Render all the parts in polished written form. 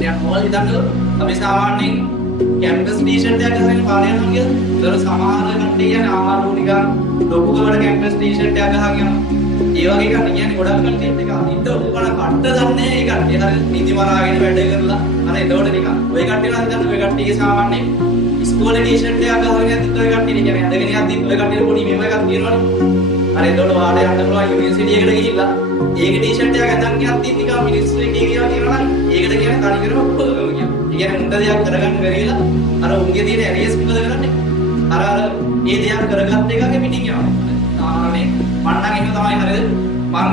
දැන් මොකද හිතන්නේ අපි සාමාන්‍යයෙන් කැම්පස් ටී-ෂර්ට් එකක් ගහගෙන පාරේ යනවා කියලා. ඒතර සමහර කට්ටිය කියන්නේ ආහාරු නිකන් ලොකු ගමන කැම්පස් ටී-ෂර්ට් එකක් ගහගෙන යනවා. ඒ වගේ කට්ටිය කියන්නේ ගොඩක් කට්ටිය එක අනිත් උපකරණ කට්ට දන්නේ ඒ කට්ටිය හරි නිදි මරාගෙන වැඩ කරලා අර එතකොට නිකන් ඔය කට්ටිය නම් දන්න ඔය කට්ටියගේ සාමාන්‍ය ඉස්කෝලේ ටී-ෂර්ට් එකක් ගහගෙන යද්දිත් ඔය කට්ටිය කියන්නේ ඇඳගෙන යද්දිත් ඔය කට්ටිය පොඩි මෙව එකක් තියෙනවනේ. අර එතකොට වාඩේ යන්න පුළුවන් යුනිවර්සිටි එකට ගිහිල්ලා ඒක ටී-ෂර්ට් එකක් ඇඳන් යද්දිත් නිකන් මිනිස්සු එකේ කියලා කියනවා නම් ඒකට කියන්නේ තනිකරම උපකරණ කියන්නේ. ඒ කියන්නේ මුන්ට දෙයක් කරගන්න බැරිලා අර උන්ගේ තියෙන ඇරියස් මොකද කරන්නේ? අර මේ දෙයක් කරගත්ත එකගේ පිටින් යනවා. සාමාන්‍යයෙන් මම නම් ඒක තමයි හරියද? මං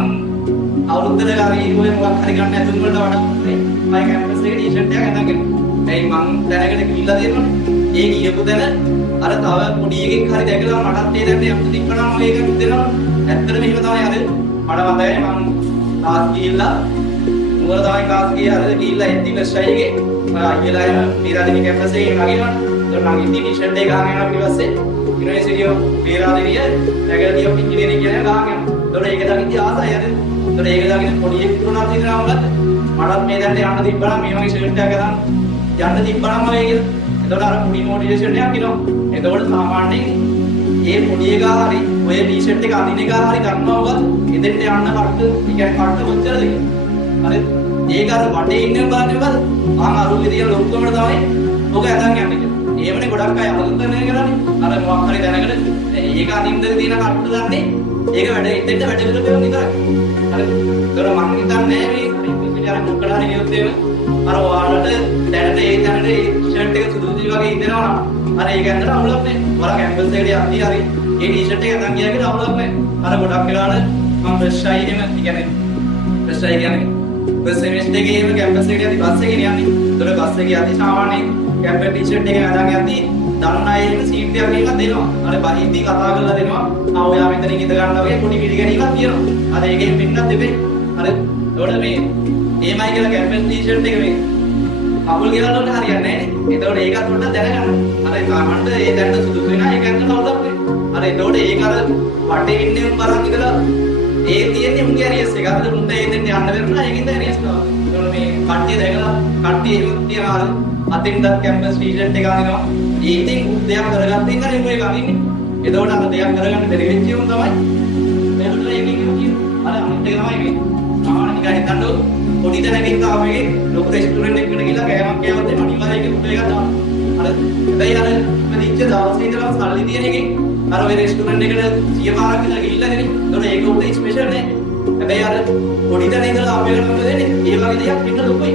අවුරුද්දට හරි ඔය මොකක් හරි ගන්න ඇතුළු වලට වඩා මම කැම්පස් එකේ ටී-ෂර්ට් එකක් අඳගෙන. එයි මං දැනගෙන ගිහිල්ලා දෙනවනේ. ඒ ගියපු තැන අර තව පොඩි එකෙක් හරි දැකලා මටත් ඒ දැන්නේ අපිට තිබ්බනම් මේක දෙනවා. ඇත්තටම එහෙම තමයි හරියද? මට මතකයි මං ක්ලාස් ගිහිල්ලා මොකද තමයි ක්ලාස් ගියේ හරියද ගිහිල්ලා එද්දි ෆස්ට් එකේ අයියලා පීරාදෙණිය කැම්පස් එකේ නගිනවා. ඒක නම් ඉතින් ටී-ෂර්ට් එක ගහගෙන යනවා ඊට පස්සේ යුනිවර්සිටි ඔෆ් පීරාදෙණිය නැගලදී ඔෆ් ඉංජිනේරින් කියන ගහගෙන යනවා. ඒතකොට ඒක දකිද්දී ආසයි හරියද? ඒතකොට ඒක දකින්න පොඩි එකෙක් තුනක් දිනනවා මොකද්ද? මටත් මේ දැන්ට යන්න තිබ්බනම් මේ වගේ ෂර්ට් එකක් ගන්න යන්න තිබ්බනම් වගේ කියලා. එතකොට අර පොඩි මොටිවේෂන් එකක් එනවා. එතකොට සාමාන්‍යයෙන් මේ පොඩි එකා හරි ඔය ටී-ෂර්ට් එක අඳින එකා හරි ගන්නවා වගත් එතෙන්ට යන්න කට්ට කියන්නේ කට්ට කොච්චරද කියලා. හරි. ඒක අර වටේ ඉන්න බලන්නේ මොකද? මම අරුල්ලේ තියෙන ලොක්කමට තමයි ඔක ඇඳන් යන්නේ කියලා. ඒවනේ ගොඩක් අය අලුත් වෙන කරන්නේ. අර මොකක් හරි දැනගෙන ඒක අඳින්න තියෙන කට්ට දන්නේ ඒක වැඩ එතෙන්ට වැඩ කරලා බලන්න විතරයි. හරි. ඒතර මම හිතන්නේ මේ ඉතින් අර මොකද හරි කියොත් අර ඔයාලට දැනට ඒ දැනට ඒ ෂර්ට් එක සුදු වගේ ඉඳනවා නම් අර ඒක ඇඳලා අවුලක් නැහැ. ඔයාලා කැම්පස් එකට යද්දී හරි ඒ ටී-ෂර්ට් එක අඳන් ගියා කියලා අවුලක් නැහැ. අර ගොඩක් වෙලාවට මම ෆ්‍රෙෂ් ආයි එහෙම කියන්නේ ෆ්‍රෙෂ් ආයි කියන්නේ ෆස්ට් සෙමිස්ටර් එකේ එහෙම කැම්පස් එකට යද්දී බස් එකේ යන්නේ. ඒතර බස් එකේ යද්දී සාමාන්‍යයෙන් කැම්පස් ටී-ෂර්ට් එක අඳන් යද්දී දන්න අය එහෙම සීට් එකක් එහෙම දෙනවා. අර බහිද්දී කතා කරලා දෙනවා. ආ ඔයා මෙතන ඉඳ ගන්නවා වගේ පොඩි පිළිගැනීමක් තියෙනවා. අර ඒකෙන් පින්නක් දෙපේ. අර ඒකට මේ ඒමයි කියලා කැම්පස් ටී-ෂර්ට් එක මේ කවුල් කියලා උඩ හරියන්නේ නැහැ නේ. ඒතකොට ඒකත් පොඩ්ඩක් දැනගන්න. අර කාමන්ට ඒ දැන්න සුදුසු වෙනා ඒක ගන්න කවුදක් නේ. අර ඒතකොට ඒක අර වටේ ඉන්නේ බලන් ඉඳලා ඒ තියෙන්නේ උන්ගේ ඇරියස් එක. අර උන්ට ඒ දෙන්නේ යන්න වෙනවා ඒකින්ද ඇරියස් ගන්නවා. ඒතකොට මේ කට්ටිය දැකලා කට්ටිය එහෙම තියනවා අර අතින්ද කැම්පස් ටී-ෂර්ට් එක අඳිනවා. ඒ ඉතින් දෙයක් කරගත්ත ඉන්න නේ මේක අඳින්නේ. ඒතකොට අර දෙයක් කරගන්න බැරි වෙච්ච උන් තමයි මෙහෙට ඒකින් කියන්නේ. අර අනිත් එක තමයි මේ. සාමාන්‍ය නිකන් හිතන්නකො පොඩි තැනකින් තාම එකේ ලොකු රෙස්ටුරන්ට් එකකට ගිහලා කෑමක් කෑවොත් එහම අනිවාර්යයෙන් උඩ එකක් දානවා. අර හැබැයි අර ඉපදිච්ච දවසේ ඉඳලා සල්ලි තියෙන එකේ අර ඔය රෙස්ටුරන්ට් එකට 100 පාරක් විතර ගිහිල්ලා නේ. ඒතකොට ඒක උඩ ස්පෙෂල් නේ. හැබැයි අර පොඩි තැන ඉඳලා අපේකට මොකද දෙන්නේ? ඒ වගේ දෙයක් පිට ලොකුයි.